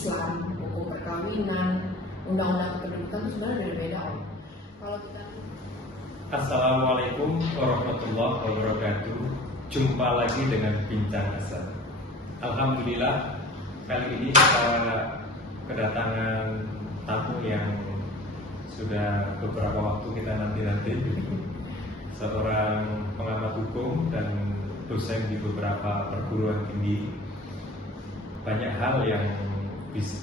Islam, hukum perkawinan, undang-undang kependudukan itu sebenarnya beda-beda Om. Kalau kita Assalamualaikum warahmatullahi wabarakatuh. Jumpa lagi dengan Bincang Asal. Alhamdulillah kali ini kita kedatangan tamu yang sudah beberapa waktu kita nanti-nanti, seorang pengamat hukum dan dosen di beberapa perguruan tinggi. Banyak hal yang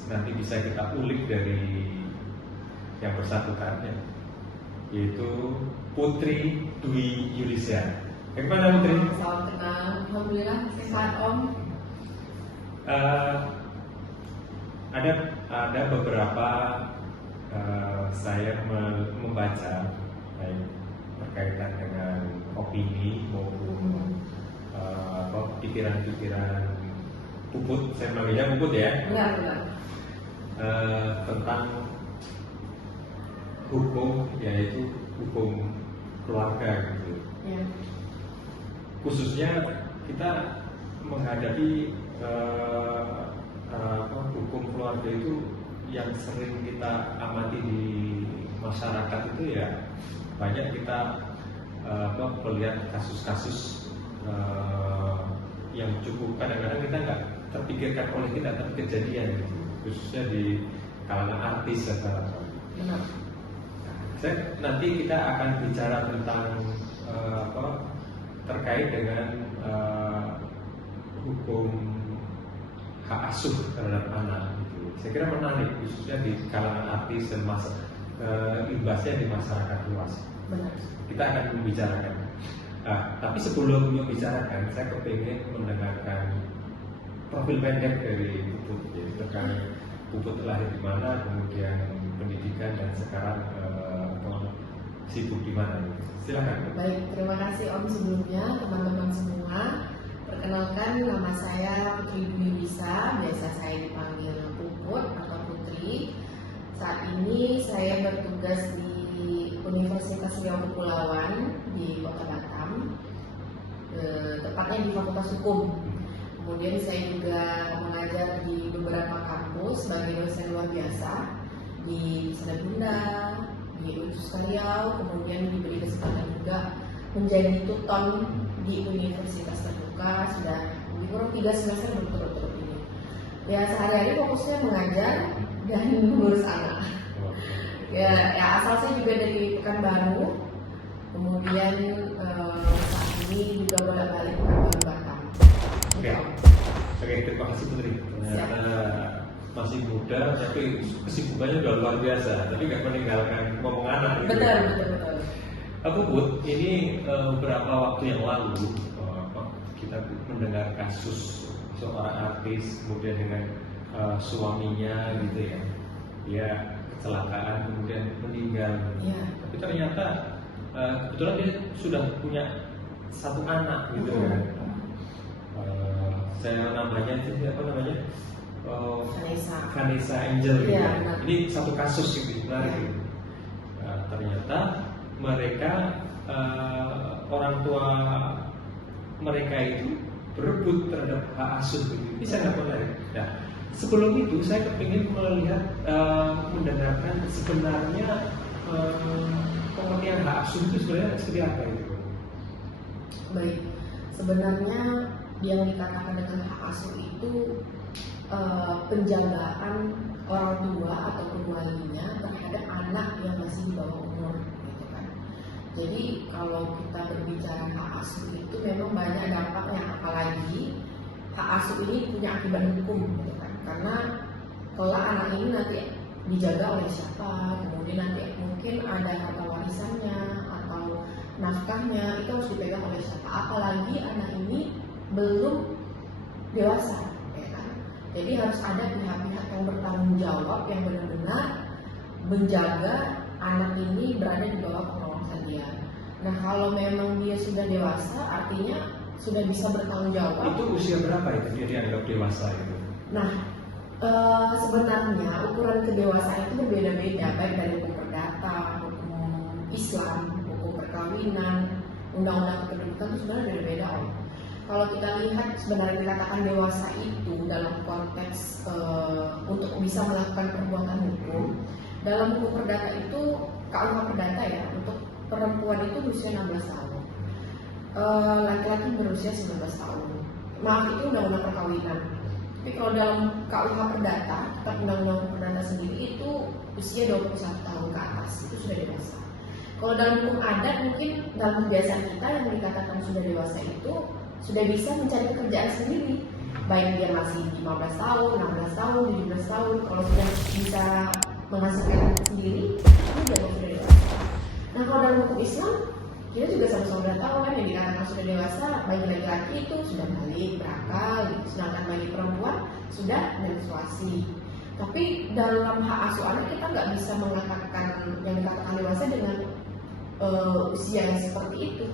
nanti bisa kita ulik dari yang bersangkutan, yaitu Putri Dwi Yulisia. Bagaimana Putri? salam kenal, alhamdulillah sehat Om. Ada beberapa saya membaca baik berkaitan dengan opini maupun pikiran-pikiran Puput, saya manggilnya Puput ya. Benar. Tentang hukum, yaitu hukum keluarga gitu. Ya. Khususnya kita menghadapi hukum keluarga itu yang sering kita amati di masyarakat itu ya, banyak kita melihat kasus-kasus yang cukup kadang-kadang kita nggak terpikirkan oleh kita, tapi kejadian gitu. Khususnya di kalangan artis atau Benar. nanti kita akan bicara tentang terkait dengan hukum hak asuh terhadap anak gitu. Saya kira menarik, khususnya di kalangan artis dan imbasnya di masyarakat luas. Benar. Kita akan membicarakan. Tapi sebelum membicarakan, saya kepingin mendengarkan profil pendek dari Puput, jadi terkait Puput lahir di mana, kemudian pendidikan, dan sekarang sibuk di mana. Silakan. Baik, terima kasih Om sebelumnya, teman-teman semua. Perkenalkan, nama saya Putri Dwi Yulisia, biasa saya dipanggil Puput atau Putri. Saat ini saya bertugas di Universitas Riau Kepulauan di Kota Batam, tepatnya di Fakultas Hukum. Kemudian saya juga mengajar di beberapa kampus sebagai dosen luar biasa di Sana Bunda, di Universitas Riau, kemudian diberi kesempatan juga menjadi tutor di Universitas Terbuka sudah lebih kurang 3 semester berturut-turut ini. Ya, sehari-hari fokusnya mengajar dan mengurus anak. Ya, asal saya juga dari Pekanbaru, kemudian saat ini juga bolak-balik ke Batam. Oke, terima kasih Putri. Ternyata masih muda, tapi kesibukannya udah luar biasa. Tapi nggak meninggalkan ngomong anak. Gitu. Betul. Puput, ini beberapa waktu yang lalu kita mendengar kasus seorang artis kemudian dengan suaminya gitu ya. Dia kecelakaan kemudian meninggal. Ya. Tapi ternyata kebetulan dia sudah punya satu anak gitu kan. Saya namanya apa namanya? Vanessa Angel gitu. Ya, Ini satu kasus gitu, menarik gitu. Ternyata mereka orang tua mereka itu berebut terhadap hak asuh gitu. Ini sangat menarik. Nah, sebelum itu saya kepingin melihat mendengarkan sebenarnya pengertian hak asuh itu sebenarnya seperti apa itu. Baik, sebenarnya yang dikatakan dengan hak asuh itu penjagaan orang tua ataupun walinya terhadap anak yang masih di bawah umur, gitu kan. Jadi kalau kita berbicara hak asuh itu memang banyak dampaknya, apalagi hak asuh ini punya akibat hukum, gitu kan. Karena kalau anak ini nanti dijaga oleh siapa, kemudian nanti mungkin ada harta warisannya atau nafkahnya itu harus dipegang oleh siapa, apalagi anak ini belum dewasa, ya kan? Jadi harus ada pihak-pihak yang bertanggung jawab yang benar-benar menjaga anak ini berada di bawah pengawasan dia. Nah, kalau memang dia sudah dewasa, artinya sudah bisa bertanggung jawab. Itu usia berapa itu dia dianggap dewasa itu? Nah, sebenarnya ukuran kedewasaan itu berbeda-beda, baik dari hukum perdata, hukum Islam, hukum perkawinan, undang-undang kependudukan itu sebenarnya berbeda Om. kalau kita lihat sebenarnya dikatakan dewasa itu dalam konteks untuk bisa melakukan perbuatan hukum, dalam buku perdata itu KUH perdata ya, untuk perempuan itu berusia 16 tahun, laki-laki berusia 19 tahun. Maaf, itu undang-undang perkawinan. Tapi kalau dalam KUH perdata, kitab undang-undang perdata sendiri itu usia 21 tahun ke atas, itu sudah dewasa. Kalau dalam hukum adat, mungkin dalam kebiasaan kita yang dikatakan sudah dewasa itu sudah bisa mencari pekerjaan sendiri, baik dia masih 15 tahun, 16 tahun, 17 tahun. Kalau sudah bisa menghasilkan sendiri, itu sudah dewasa. Nah, kalau dalam hukum Islam, kita juga sama-sama sudah tahu kan, yang dikatakan sudah dewasa bagi laki-laki itu sudah balik, berakal, sedangkan bagi perempuan sudah menstruasi. Tapi dalam hak asuh anak kita nggak bisa mengatakan yang dikatakan dewasa dengan usia yang seperti itu,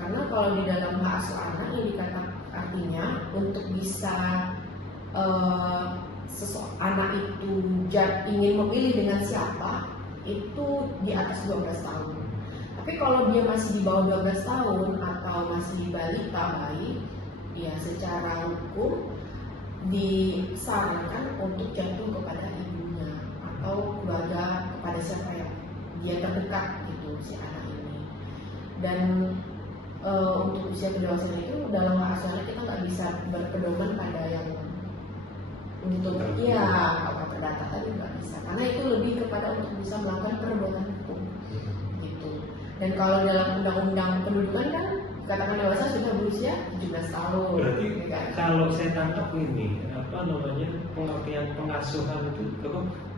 karena kalau di dalam hak asuh anak yang dikatakan artinya untuk bisa anak itu ingin memilih dengan siapa itu di atas 12 tahun. Tapi kalau dia masih di bawah 12 tahun atau masih balita bayi, ya secara hukum disarankan untuk jatuh kepada ibunya atau keluarga, kepada siapa yang dia terdekat gitu si anak ini. Dan untuk usia kedewasaan itu dalam hak asuh anak kita nggak bisa berpedoman pada yang untuk KUH perdata tadi, nggak bisa, karena itu lebih kepada untuk bisa melakukan perbuatan hukum gitu. Dan kalau dalam undang-undang pendudukan kan katakan dewasa sudah berusia 17 tahun. Berarti kan? Kalau saya tangkap ini pengertian pengasuhan itu,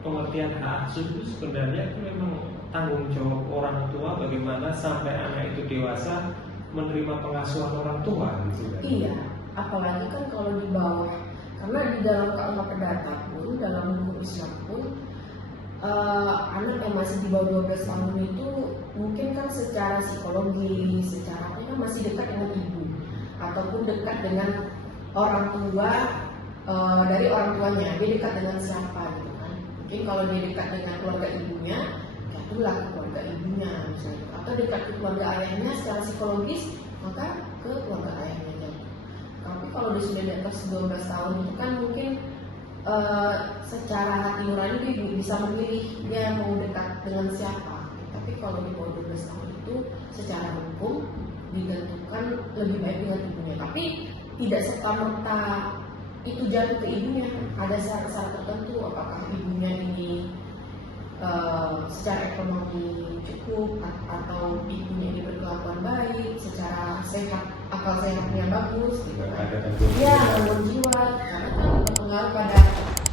pengertian hak asuh itu sebenarnya itu memang tanggung jawab orang tua bagaimana sampai anak itu dewasa menerima pengasuhan orang tua gitu kan? Iya, apalagi kan kalau di bawah, karena di dalam KUH perdata pun, dalam hukum Islam pun, anak yang masih di bawah 12 tahun itu mungkin kan secara psikologi, secara apa kan masih dekat dengan ibu ataupun dekat dengan orang tua, dari orang tuanya, dia dekat dengan siapa gitu kan. Mungkin kalau dia dekat dengan keluarga ibunya, jatuhlah ke keluarga ibunya misalnya, atau dekat ke keluarga ayahnya secara psikologis, maka ke keluarga ayahnya jatuh. Tapi kalau dia sudah di atas 12 tahun itu kan mungkin secara hati nurani dia bisa memilih dia mau dekat dengan siapa. Tapi kalau di bawah 12 tahun itu secara hukum ditentukan lebih baik dengan ibunya. Tapi tidak serta-merta itu jatuh ke ibunya. Ada syarat-syarat tertentu, apakah ibunya ini secara ekonomi cukup atau ibunya ini berkelakuan baik, secara sehat, akal sehatnya bagus gitu kan. Ya, gangguan jiwa, karena kan berpengaruh pada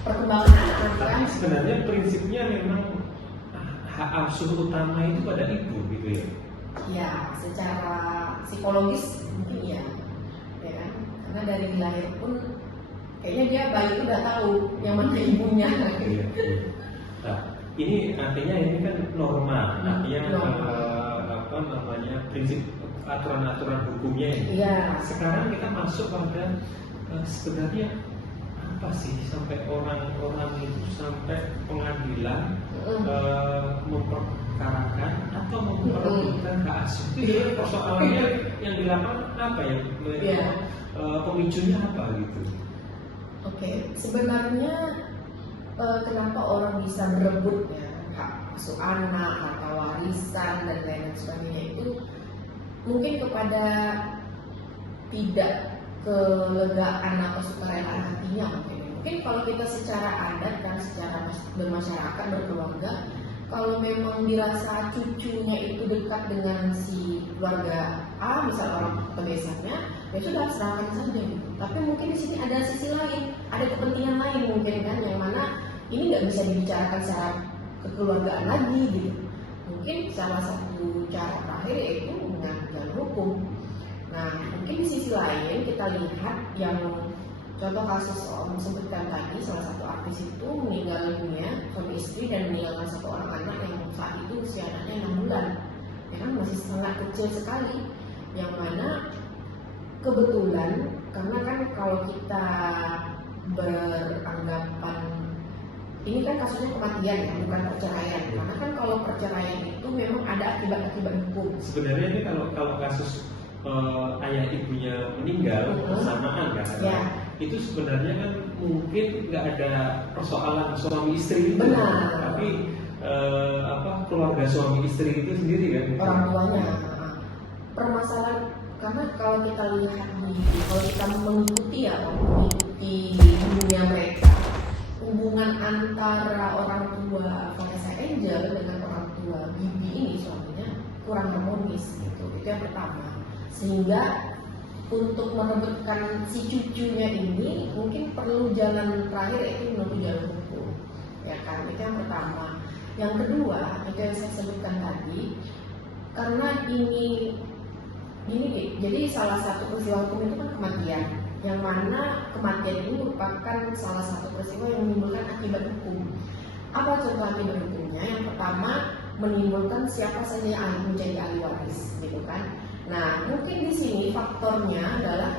perkembangan anak kan. Sebenarnya prinsipnya memang hak asuh utama itu pada ibu gitu ya. Ya, secara psikologis mungkin ya kan. Karena dari lahir pun kayaknya dia bayi itu udah tahu yang mana ibunya. Iya. Nah, ini artinya ini kan norma, artinya prinsip aturan-aturan hukumnya ini. Iya. Sekarang kita masuk pada sebenarnya apa sih sampai orang-orang itu sampai pengadilan memperkarakan atau memperebutkan hak asuh. Itu persoalannya yang di lapangan apa ya? Pemicunya apa gitu? Oke, sebenarnya kenapa orang bisa berebut ya hak asuh anak, harta warisan dan lain sebagainya itu mungkin kepada tidak kelegaan atau sukarelaan hatinya mungkin kalau kita secara adat kan secara bermasyarakat berkeluarga, kalau memang dirasa cucunya itu dekat dengan si keluarga A, misal orang pedesanya, ya sudah serahkan saja gitu. Tapi mungkin di sini ada sisi lain, ada kepentingan lain mungkin kan, yang mana ini nggak bisa dibicarakan secara kekeluargaan lagi gitu. Mungkin salah satu cara terakhir yaitu dengan jalan hukum. Nah, mungkin di sisi lain kita lihat yang contoh kasus Om sebutkan tadi, salah satu artis itu meninggal dunia, suami istri, dan meninggalkan satu orang anak yang saat itu usia anaknya 6 bulan, ya kan masih sangat kecil sekali, yang mana kebetulan karena kan kalau kita beranggapan ini kan kasusnya kematian ya, bukan perceraian. Karena kan kalau perceraian itu memang ada akibat-akibat hukum. Sebenarnya ini kalau kasus ayah ibunya meninggal bersamaan kan, itu sebenarnya kan mungkin nggak ada persoalan suami istri itu, tapi keluarga suami istri itu sendiri kan, orang tuanya. Permasalahan karena kalau kita lihat kalau kita mengikuti dunia mereka, hubungan antara orang tua Vanessa Angel dengan orang tua Bibi ini suaminya kurang harmonis gitu. Itu yang pertama. Sehingga untuk merebutkan si cucunya ini mungkin perlu jalan terakhir, yaitu menempuh jalur hukum, ya kan? Itu yang pertama. Yang kedua, itu yang saya sebutkan tadi, karena ini jadi salah satu peristiwa hukum itu kan kematian, yang mana kematian ini merupakan salah satu peristiwa yang menimbulkan akibat hukum. Apa contoh akibat hukumnya? Yang pertama, menimbulkan siapa saja yang menjadi ahli waris, gitu kan? Nah, mungkin di sini faktornya adalah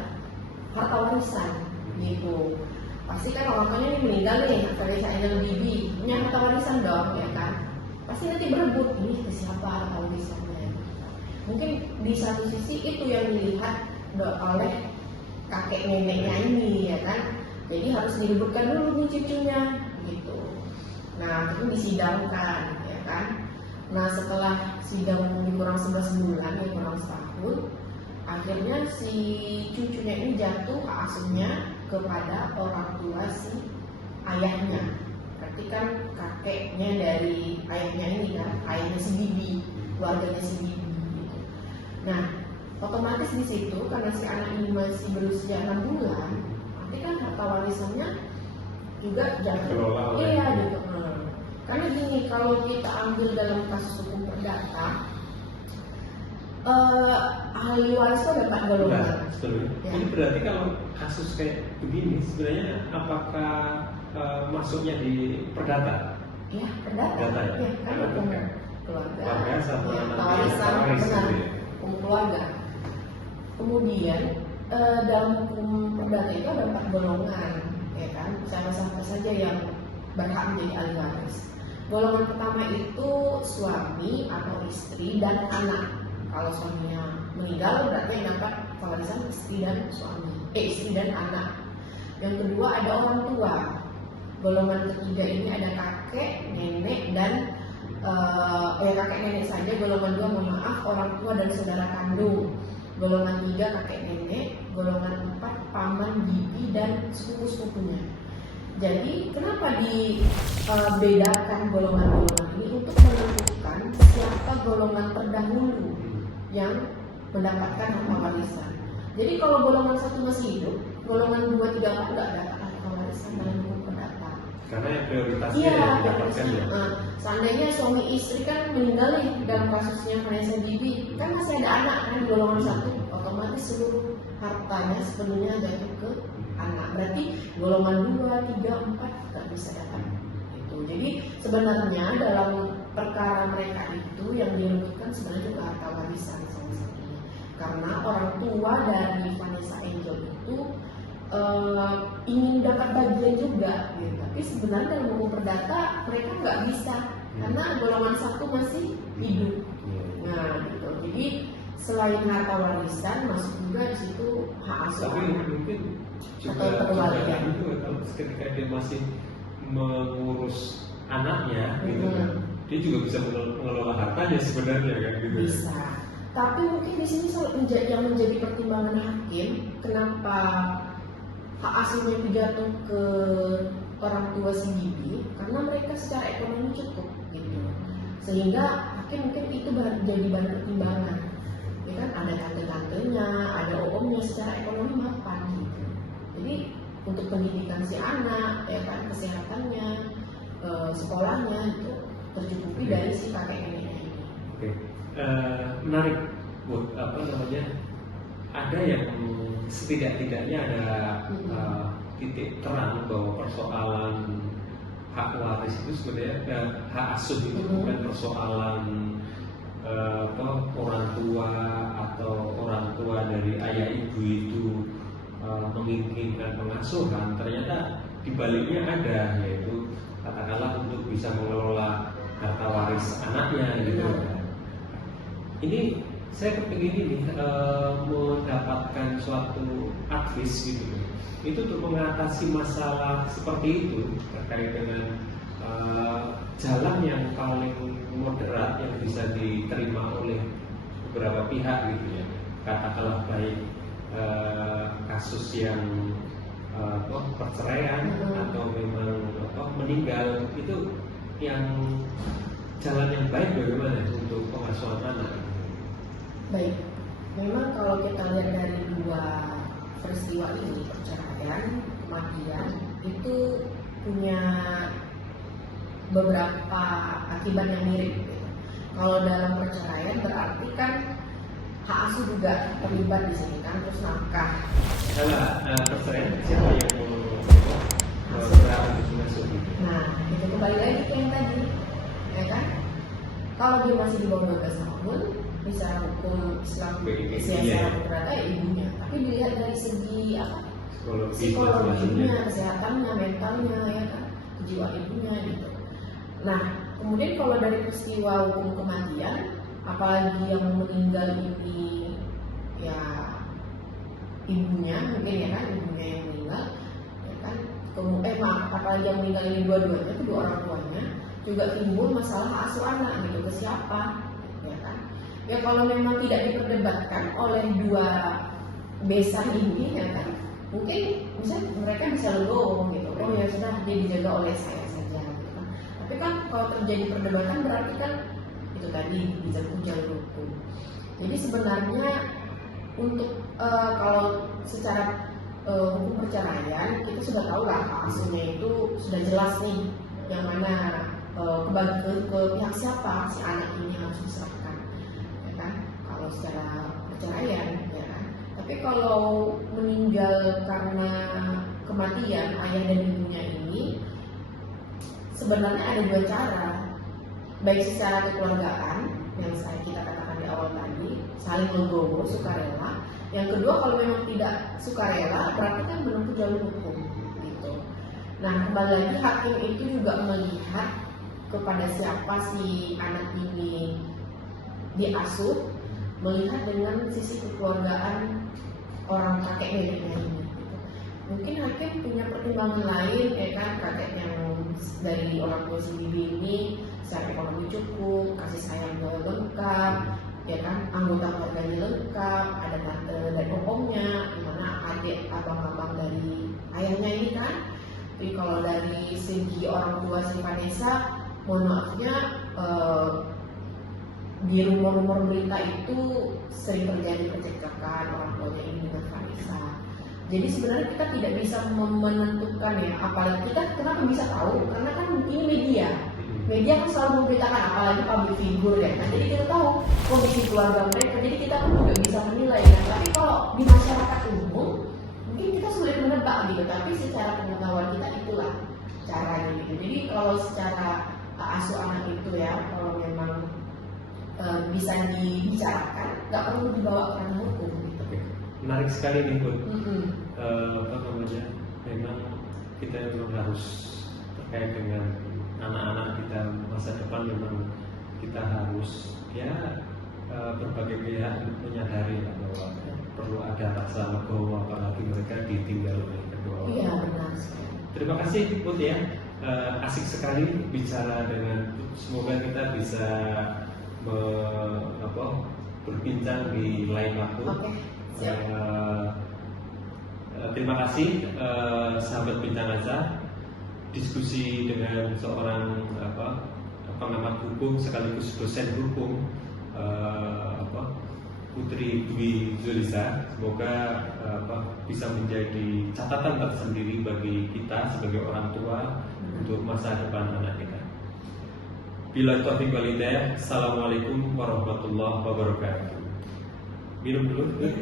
harta warisan, gitu. Pasti kan orang tuanya ini meninggal nih, Vanessa Angel Bibi punya harta warisan dong, ya kan? Pasti nanti berebut ini ke siapa harta warisannya. Mungkin di satu sisi itu yang dilihat oleh kakek neneknya ini, ya kan? Jadi harus direbutkan dulu nih cucunya, gitu. Nah, itu disidangkan, ya kan? Nah, setelah sidang kurang 11 bulan, ya kurang setahun, akhirnya si cucunya ini jatuh hak asuhnya kepada orang tua si ayahnya. Berarti kan kakeknya dari ayahnya ini kan, ayahnya si Bibi, keluarganya si Bibi. Gitu. Nah, otomatis di situ karena si anak ini masih berusia 6 bulan, nanti kan harta warisannya juga jatuh. Iya, gitu. Karena gini, kalau kita ambil dalam kasus hukum perdata, ahli waris itu ada 4 golongan. Ya. Ini berarti kalau kasus kayak begini, sebenarnya apakah masuknya di perdata? Iya, perdata. Ya, kan hukum keluarga, sama warisan, benar, hukum keluarga. Kemudian dalam hukum perdata itu ada 4 golongan, ya kan? Siapa saja yang berhak menjadi ahli waris. Golongan pertama itu suami atau istri dan anak. Kalau suaminya meninggal berarti yang dapat warisan istri dan istri dan anak. Yang kedua ada orang tua. Golongan ketiga ini ada kakek, nenek dan kakek nenek saja. Golongan 2 mohon maaf, orang tua dan saudara kandung. Golongan 3 kakek nenek. Golongan 4 paman, bibi dan sepupu-sepupunya. Jadi kenapa dibedakan golongan-golongan ini untuk menentukan siapa golongan terdahulu yang mendapatkan harta warisan. Jadi kalau golongan 1 masih hidup, golongan 2, 3, 4 tidak dapat harta warisan dalam hukum perdata. Karena yang prioritasnya yang didapatkan ya. Seandainya suami istri kan meninggal nih dalam kasusnya Vanessa Bibi, kan masih ada anak kan di golongan 1, otomatis seluruh hartanya sepenuhnya jatuh ke anak. Berarti golongan 2, 3, 4 tidak bisa dapat itu. Jadi sebenarnya dalam perkara mereka itu yang direbutkan sebenarnya juga harta warisan salah satunya. Karena orang tua dari Vanessa Angel itu ingin dapat bagian juga, gitu. Tapi sebenarnya dalam hukum perdata mereka nggak bisa karena golongan 1 masih hidup. Nah, gitu. Jadi selain harta warisan masuk juga di situ hak asuh. Tapi mungkin juga kalau ketika dia masih mengurus anaknya, gitu kan, dia juga bisa mengelola hartanya sebenarnya kan, gitu. Bisa. Tapi mungkin di sini yang menjadi pertimbangan hakim, kenapa hak asuhnya jatuh ke orang tua si Bibi, karena mereka secara ekonomi cukup, gitu. Sehingga hakim mungkin itu jadi bahan pertimbangan. Ya kan ada tante-tantenya, ada omnya secara ekonomi mapan, gitu. Jadi untuk pendidikan si anak, ya kan, kesehatannya, sekolahnya itu tercukupi dari si kakek neneknya ini. Oke. Menarik, Bu. Ada yang setidak-tidaknya ada titik terang bahwa persoalan hak waris itu sebenarnya hak asuh itu bukan persoalan orang tua atau orang tua dari ayah ibu itu menginginkan pengasuhan. Ternyata dibaliknya ada, yaitu katakanlah untuk bisa mengelola harta waris anaknya, gitu. Ini saya kepingin ini mendapatkan suatu advice gitu loh. Itu untuk mengatasi masalah seperti itu terkait dengan jalan yang paling moderat yang bisa diterima oleh beberapa pihak gitu ya. Katakanlah baik kasus yang perceraian atau memang meninggal, itu yang jalan yang baik bagaimana untuk pengasuhan anak? Baik, memang kalau kita lihat dari dua peristiwa ini, perceraian, kematian, itu punya beberapa akibat yang mirip. Kalau dalam perceraian berarti kan hak asuh juga terlibat di sini kan, terus nafkah. Kalau perceraian siapa yang mau masuk? Nah, itu kembali lagi ke yang tadi, ya kan? Kalau dia masih di bawah 12 tahun, bisa hukum Islam secara rata ya ibunya. Tapi dilihat dari segi apa? Psikologinya, kesehatannya, mentalnya, ya kan, kejiwaan ibunya gitu. Nah, kemudian kalau dari peristiwa hukum kematian, apalagi yang meninggal ini ya ibunya, mungkin ya kan, ibunya yang meninggal, ya kan. Kemudian apalagi yang meninggal ini dua-duanya, kedua orang tuanya, juga timbul masalah hak asuh anak gitu, ke siapa, ya kan. Ya kalau memang tidak diperdebatkan oleh dua besan ini, ya kan, mungkin mereka bisa legowo gitu. Oh ya sudah, dia dijaga oleh saya saja gitu kan. Tapi kan kalau terjadi perdebatan berarti kan itu tadi bisa jalur hukum. Jadi sebenarnya untuk kalau secara hukum perceraian kita sudah tahu lah hak asuhnya itu sudah jelas nih, yang mana ke pihak siapa si anak ini harus diserahkan, ya kan? Kalau secara perceraian, ya kan? Tapi kalau meninggal karena kematian ayah dan ibunya ini, sebenarnya ada dua cara, baik secara kekeluargaan yang kita katakan di awal tadi, saling legowo, sukarela. Yang kedua, kalau memang tidak sukarela, berarti kan menempuh jalur hukum gitu. Nah, kembali lagi hakim itu juga melihat kepada siapa si anak ini diasuh, melihat dengan sisi kekeluargaan orang kakek neneknya ini. Mungkin hakim punya pertimbangan lain, ya kan, kakek yang dari orang tua si bibi ini secara ekonomi cukup, kasih sayang lengkap, ya kan, anggota keluarganya lengkap, ada tante dan omnya, dimana adik abang-abang dari ayahnya ini kan. Tapi kalau dari segi orang tua si Vanessa, mohon maafnya di rumor-rumor berita itu sering terjadi percekcokan orang tuanya ini dengan Vanessa. Jadi sebenarnya kita tidak bisa menentukan ya, apalagi kita kenapa bisa tahu, karena kan ini media kan selalu memberitakan, apalagi public figure ya kan. Jadi kita tahu kondisi keluarga mereka, jadi kita pun juga bisa menilai kan. Tapi kalau di masyarakat umum mungkin kita sulit menebak gitu, tapi secara pengetahuan kita itulah caranya gitu. Jadi kalau secara asuh anak itu ya, kalau memang bisa dibicarakan, nggak perlu dibawa ke ranah hukum gitu. Menarik sekali nih Bu. Memang kita memang harus terkait dengan anak-anak kita masa depan, memang kita harus ya berbagai pihak menyadari bahwa perlu ada rasa legowo, apalagi mereka ditinggal oleh kedua orang. Iya, benar. Terima kasih Put ya, asik sekali bicara dengan. Semoga kita bisa berbincang di lain waktu. Oke, siap. Terima kasih sahabat Bintang Kaca, diskusi dengan seorang pengamat hukum sekaligus dosen hukum, Putri Dwi Zulisa. Semoga bisa menjadi catatan tersendiri bagi kita sebagai orang tua untuk masa depan anak kita. Bila taufiq wal hidayah. Assalamualaikum warahmatullahi wabarakatuh. Minum dulu.